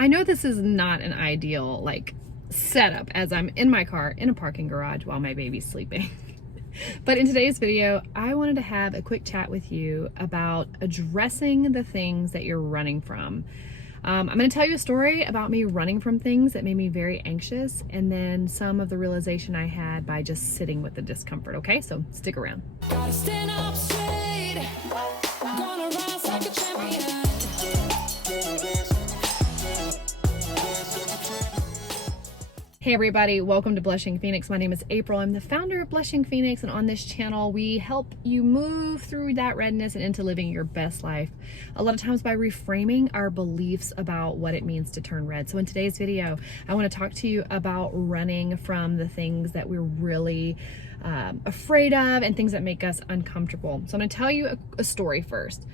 I know this is not an ideal setup as I'm in my car in a parking garage while my baby's sleeping. But in today's video, I wanted to have a quick chat with you about addressing the things that you're running from. I'm going to tell you a story about me running from things that made me very anxious, and then some of the realization I had by just sitting with the discomfort, okay? So stick around. Gotta stand up straight. Gonna rise like a champion. Hey everybody, welcome to Blushing Phoenix. My name is April. I'm the founder of Blushing Phoenix, and on this channel we help you move through that redness and into living your best life. A lot of times by reframing our beliefs about what it means to turn red. So in today's video, I want to talk to you about running from the things that we're really afraid of and things that make us uncomfortable. So I'm going to tell you a story first.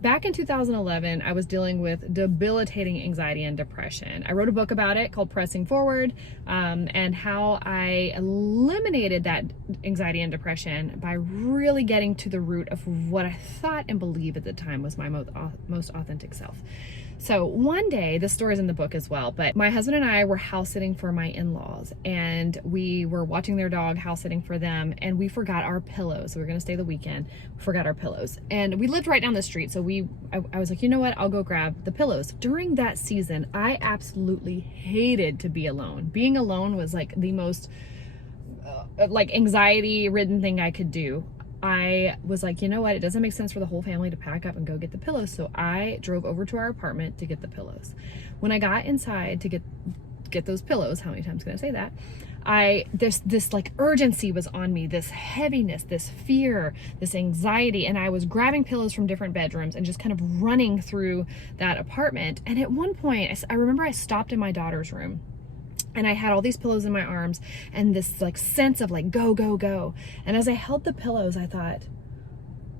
Back in 2011, I was dealing with debilitating anxiety and depression. I wrote a book about it called Pressing Forward, and how I eliminated that anxiety and depression by really getting to the root of what I thought and believed at the time was my most authentic self. So one day, this story's in the book as well, but my husband and I were house sitting for my in-laws, and we were watching their dog, house sitting for them, and we forgot our pillows. So we were gonna stay the weekend, we forgot our pillows. And we lived right down the street, so I was like, you know what, I'll go grab the pillows. During that season, I absolutely hated to be alone. Being alone was like the most anxiety-ridden thing I could do. I was like, you know what, it doesn't make sense for the whole family to pack up and go get the pillows. So I drove over to our apartment to get the pillows. When I got inside to get those pillows, how many times can I say that? This like urgency was on me, this heaviness, this fear, this anxiety, and I was grabbing pillows from different bedrooms and just kind of running through that apartment. And at one point, I remember I stopped in my daughter's room, and I had all these pillows in my arms and this sense of go, go, go. And as I held the pillows, I thought,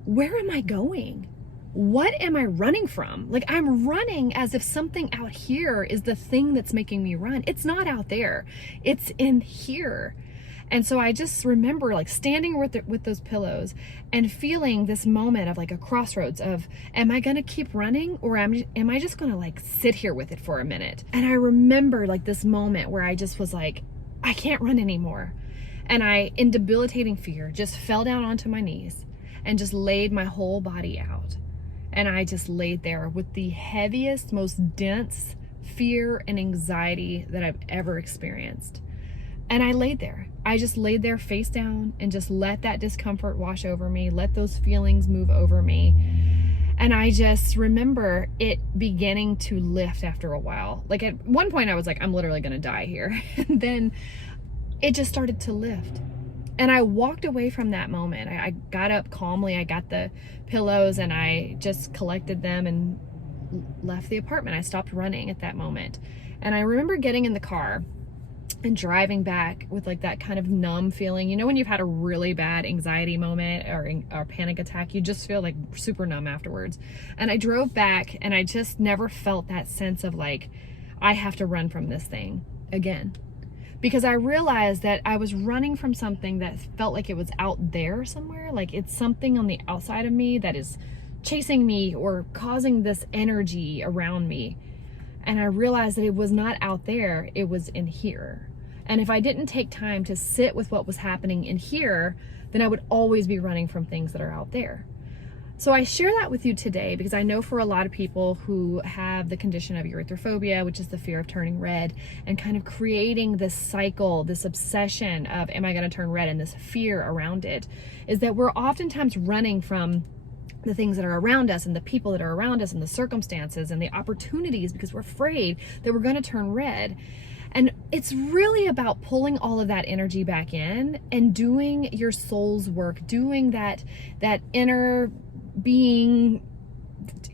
where am I going? What am I running from? I'm running as if something out here is the thing that's making me run. It's not out there, it's in here. And so I just remember standing with those pillows and feeling this moment of a crossroads of, am I gonna keep running, or am I just gonna sit here with it for a minute? And I remember this moment where I just was like, I can't run anymore. And I, in debilitating fear, just fell down onto my knees and just laid my whole body out. And I just laid there with the heaviest, most dense fear and anxiety that I've ever experienced. And I laid there. I just laid there face down and just let that discomfort wash over me, let those feelings move over me. And I just remember it beginning to lift after a while. At one point I was like, I'm literally gonna die here. And then it just started to lift. And I walked away from that moment. I got up calmly, I got the pillows, and I just collected them and left the apartment. I stopped running at that moment. And I remember getting in the car and driving back with that kind of numb feeling. You know when you've had a really bad anxiety moment or panic attack, you just feel super numb afterwards. And I drove back and I just never felt that sense of I have to run from this thing again. Because I realized that I was running from something that felt like it was out there somewhere. It's something on the outside of me that is chasing me or causing this energy around me. And I realized that it was not out there, it was in here. And if I didn't take time to sit with what was happening in here, then I would always be running from things that are out there. So I share that with you today because I know for a lot of people who have the condition of erythrophobia, which is the fear of turning red, and kind of creating this cycle, this obsession of, am I gonna turn red, and this fear around it, is that we're oftentimes running from the things that are around us and the people that are around us and the circumstances and the opportunities because we're afraid that we're gonna turn red. And it's really about pulling all of that energy back in and doing your soul's work, doing that inner being,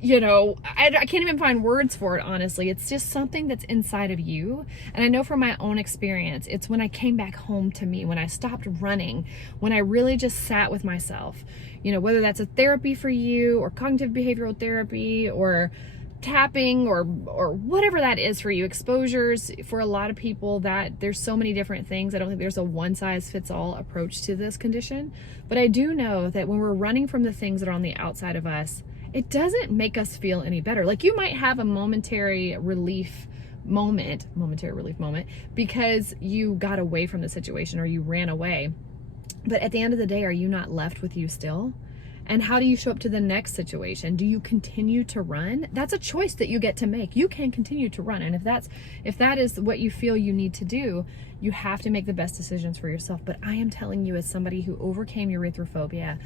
I can't even find words for it, honestly. It's just something that's inside of you. And I know from my own experience, it's when I came back home to me, when I stopped running, when I really just sat with myself, whether that's a therapy for you or cognitive behavioral therapy or tapping or whatever that is for you, exposures. For a lot of people, that there's so many different things. I don't think there's a one size fits all approach to this condition, but I do know that when we're running from the things that are on the outside of us, it doesn't make us feel any better. You might have a momentary relief momentary relief moment, because you got away from the situation or you ran away. But at the end of the day, are you not left with you still? And how do you show up to the next situation? Do you continue to run? That's a choice that you get to make. You can continue to run. And if that is what you feel you need to do, you have to make the best decisions for yourself. But I am telling you, as somebody who overcame erythrophobia,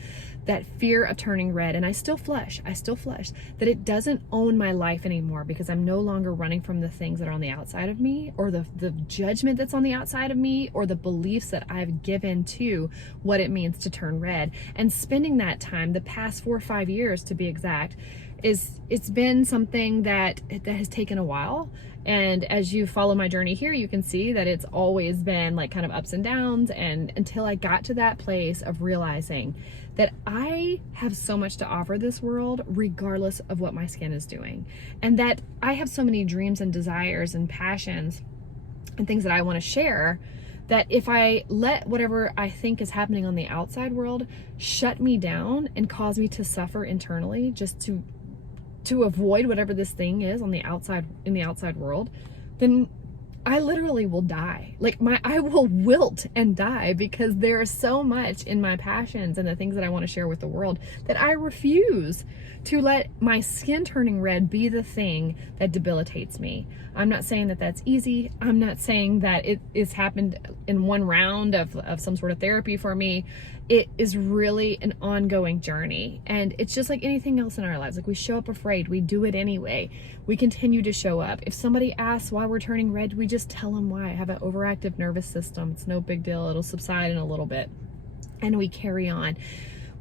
that fear of turning red, and I still flush, that it doesn't own my life anymore, because I'm no longer running from the things that are on the outside of me, or the judgment that's on the outside of me, or the beliefs that I've given to what it means to turn red. And spending that time, the past 4 or 5 years to be exact, it's been something that has taken a while. And as you follow my journey here, you can see that it's always been like kind of ups and downs, and until I got to that place of realizing that I have so much to offer this world regardless of what my skin is doing, and that I have so many dreams and desires and passions and things that I want to share, that if I let whatever I think is happening on the outside world shut me down and cause me to suffer internally just to avoid whatever this thing is on the outside, in the outside world, then I literally will die. Like I will wilt and die, because there is so much in my passions and the things that I want to share with the world that I refuse to let my skin turning red be the thing that debilitates me. I'm not saying that that's easy. I'm not saying that it is happened in one round of some sort of therapy for me. It is really an ongoing journey, and it's just like anything else in our lives. Like, we show up afraid, we do it anyway. We continue to show up. If somebody asks why we're turning red, we just tell them why. I have an overactive nervous system. It's no big deal. It'll subside in a little bit, and we carry on.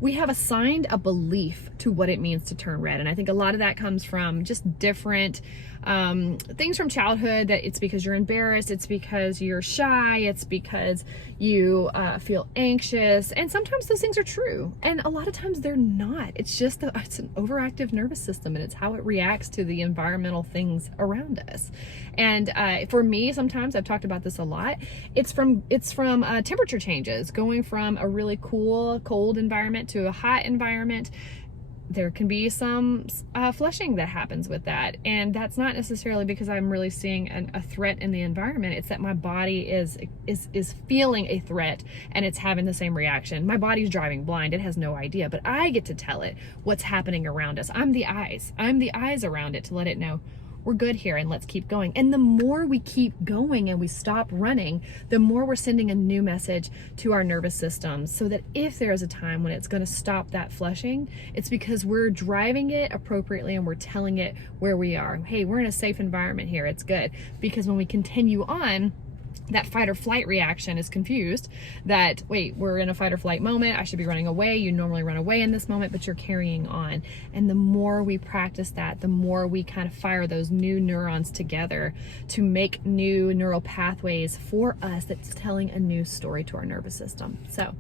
We have assigned a belief to what it means to turn red. And I think a lot of that comes from just different things from childhood, that it's because you're embarrassed, it's because you're shy, it's because you feel anxious. And sometimes those things are true, and a lot of times they're not. It's just it's an overactive nervous system, and it's how it reacts to the environmental things around us. And for me, sometimes, I've talked about this a lot, it's from temperature changes, going from a really cool, cold environment to a hot environment. There can be some flushing that happens with that, and that's not necessarily because I'm really seeing a threat in the environment. It's that my body is feeling a threat, and it's having the same reaction. My body's driving blind. It has no idea, but I get to tell it what's happening around us. I'm the eyes around it to let it know we're good here, and let's keep going. And the more we keep going and we stop running, the more we're sending a new message to our nervous system, so that if there is a time when it's going to stop that flushing, it's because we're driving it appropriately and we're telling it where we are. Hey, we're in a safe environment here. It's good. Because when we continue on, that fight or flight reaction is confused, that, wait, we're in a fight or flight moment, I should be running away. You normally run away in this moment, but you're carrying on. And the more we practice that, the more we kind of fire those new neurons together to make new neural pathways for us that's telling a new story to our nervous system. So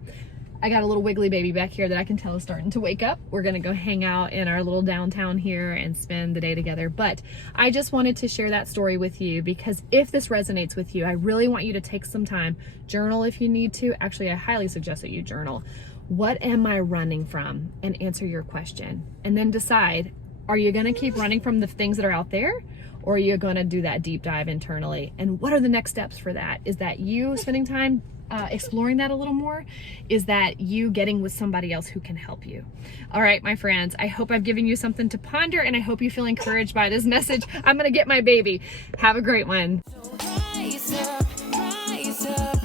I got a little wiggly baby back here that I can tell is starting to wake up. We're gonna go hang out in our little downtown here and spend the day together. But I just wanted to share that story with you, because if this resonates with you, I really want you to take some time, journal if you need to. Actually, I highly suggest that you journal. What am I running from? And answer your question. And then decide, are you gonna keep running from the things that are out there? Or are you gonna do that deep dive internally? And what are the next steps for that? Is that you spending time exploring that a little more? Is that you getting with somebody else who can help you? All right, my friends, I hope I've given you something to ponder, and I hope you feel encouraged by this message. I'm gonna get my baby. Have a great one. Rise up, rise up,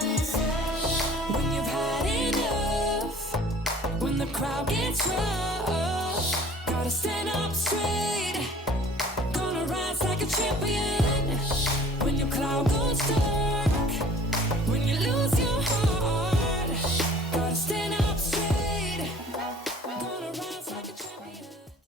rise up. When you've had enough, when the crowd gets rough.